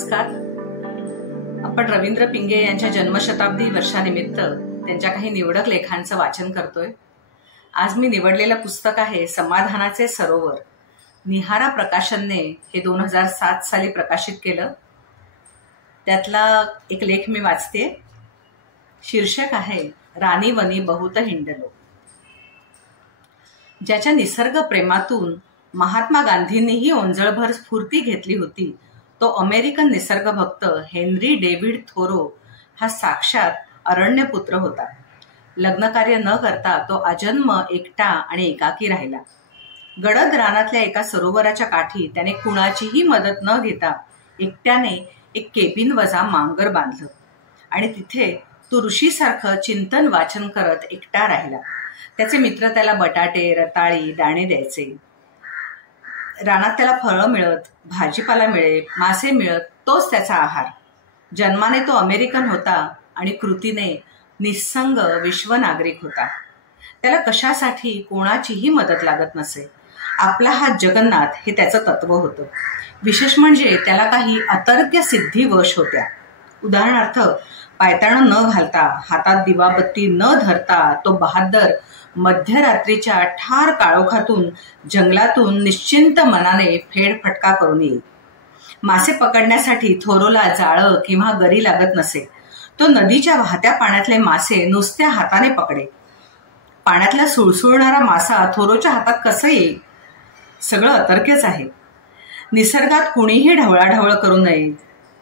नमस्कार. आपण रवींद्र पिंगे यांच्या जन्मशताब्दी वर्षानिमित्त त्यांच्या काही निवडक लेखांचं वाचन करतोय. आज मी निवडलेलं पुस्तक आहे समाधानाचे सरोवर. निहारा प्रकाशनने हे 2007 साली प्रकाशित केलं. त्यातला एक लेख मी वाचते. शीर्षक आहे राणी वनी बहुत हिंडलो. ज्याच्या निसर्ग प्रेमातून महात्मा गांधींनीही ओंजळभर स्फूर्ती घेतली होती, तो अमेरिकन निसर्गभक्त हेनरी डेव्हिड थोरो हा साक्षात अरण्यपुत्र होता. लग्नकार्य न करता तो आजन्म एकटा आणि एकाकी राहिला. गडद रानातल्या एका सरोवराच्या काठी त्याने कुणाचीही मदत न घेता एकट्याने एक केबिन वजा मांगर बांधलं आणि तिथे तो ऋषीसारखं चिंतन वाचन करत एकटा राहिला. त्याचे मित्र त्याला बटाटे, रताळी, दाणे द्यायचे. रानात त्याला फळं मिळत, भाजीपाला मिळे, मासे मिळत, तोच त्याचा आहार. जन्माने तो अमेरिकन होता आणि कृतीने निस्संग विश्वनागरिक होता. त्याला कशासाठी कोणाचीही मदत लागत नसे. आपला हा जगन्नाथ हे त्याचं तत्व होतं. विशेष म्हणजे त्याला काही अतर्क्य सिद्धी वश होत्या. उदाहरणार्थ, पायताणं न घालता, हातात दिवाबत्ती न धरता तो बहादर मध्यरात्रीच्या ठार काळोखातून जंगलातून निश्चिंत मनाने फेडफटका करून येईल. मासे पकडण्यासाठी थोरोला जाळं किंवा गरी लागत नसे. तो नदीच्या वाहत्या पाण्यातले मासे नुसत्या हाताने पकडे. पाण्यातला सुळसुळणारा मासा थोरोच्या हातात कसं येईल? सगळं अतर्क्यच आहे. निसर्गात कुणीही ढवळाढवळ करू नये,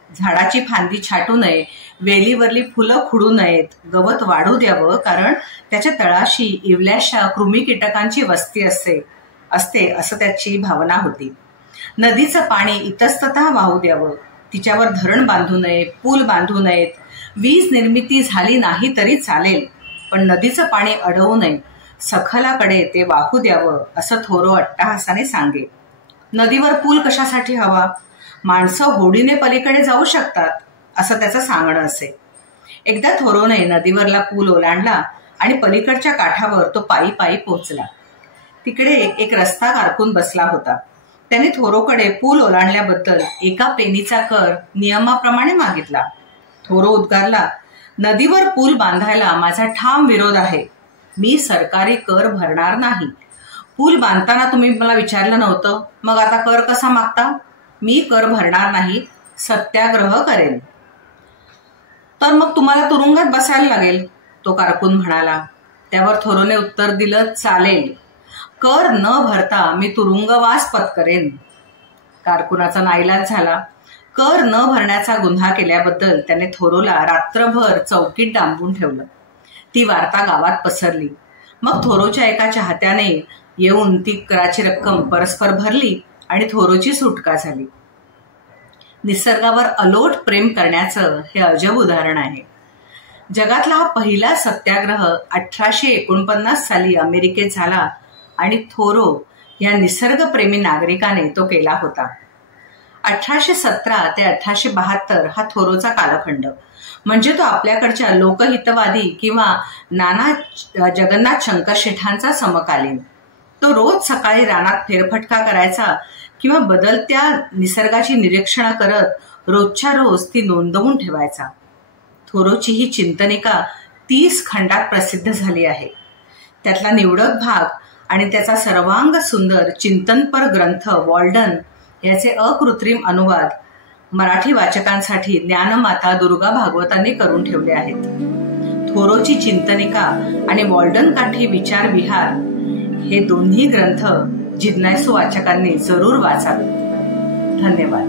झाडाची फांदी छाटू नये, वेलीवरली फुलं खुडू नयेत, गवत वाढू द्यावं, कारण त्याच्या तळाशी इवल्याशा कृमी कीटकांची वस्ती असते असं त्याची भावना होती. नदीचं पाणी इतस्ततः वाहू द्यावं, तिच्यावर धरण बांधू नये, पूल बांधू नयेत. वीज निर्मिती झाली नाही तरी चालेल, पण नदीचं पाणी अडवू नये, सखलाकडे ते वाहू द्यावं असं थोरो अट्टहासाने सांगे. नदीवर पूल कशासाठी हवा? माणसं होडीने पलीकडे जाऊ शकतात असं त्याचं सांगणं असे. एकदा थोरोने नदीवरला पूल ओलांडला आणि पलीकडच्या काठावर तो पायी पायी पोहोचला. तिकडे एक रस्ता कारकून बसला होता. त्याने थोरोकडे पूल ओलांडल्याबद्दल एका पेनीचा कर नियमाप्रमाणे मागितला. थोरो उद्गारला, नदीवर पूल बांधायला माझा ठाम विरोध आहे. मी सरकारी कर भरणार नाही. पूल बांधताना तुम्ही मला विचारलं नव्हतं, मग आता कर कसा मागता? मी कर भरणार नाही, सत्याग्रह करेन. तर मग तुम्हाला तुरुंगात बसायला लागेल, तो कारकून म्हणाला. त्यावर थोरोने उत्तर दिलं, चालेल, कर न भरता मी तुरुंगवास पत्करेन. कारकुनाचा नाईलाज झाला. कर न भरण्याचा गुन्हा केल्याबद्दल त्याने थोरोला रात्रभर चौकीत डांबून ठेवलं. ती वार्ता गावात पसरली. मग थोरोच्या एका चाहत्याने येऊन ती कराची रक्कम परस्पर भरली आणि थोरोची सुटका झाली. निसर्गावर अलोट प्रेम करण्याचं हे अजब उदाहरण आहे. जगातला हा पहिला सत्याग्रह 1849 साली अमेरिकेत झाला आणि थोरो या निसर्गप्रेमी नागरिकाने तो केला होता. 1817 ते 1872 हा थोरोचा कालखंड. म्हणजे तो आपल्याकडच्या लोकहितवादी किंवा नाना जगन्नाथ शंकर शेठांचा समकालीन. तो रोज सकाळी रानात फेरफटका करायचा किंवा बदलत्या निसर्गाची निरीक्षणं करत रोजच्या रोज ती नोंदवून ठेवायचा. थोरोची ही चिंतनिका 30 खंडात प्रसिद्ध झाली आहे. त्यातला निवडक भाग आणि त्याचा सर्वांग सुंदर चिंतनपर ग्रंथ वॉल्डन याचे अकृत्रिम अनुवाद मराठी वाचकांसाठी ज्ञानमाता दुर्गा भागवतांनी करून ठेवले आहेत. थोरोची चिंतनिका आणि वॉल्डन काठी विचार विहार हे दोन्ही ग्रंथ जिज्ञासू वाचकांनी जरूर वाचावेत. धन्यवाद.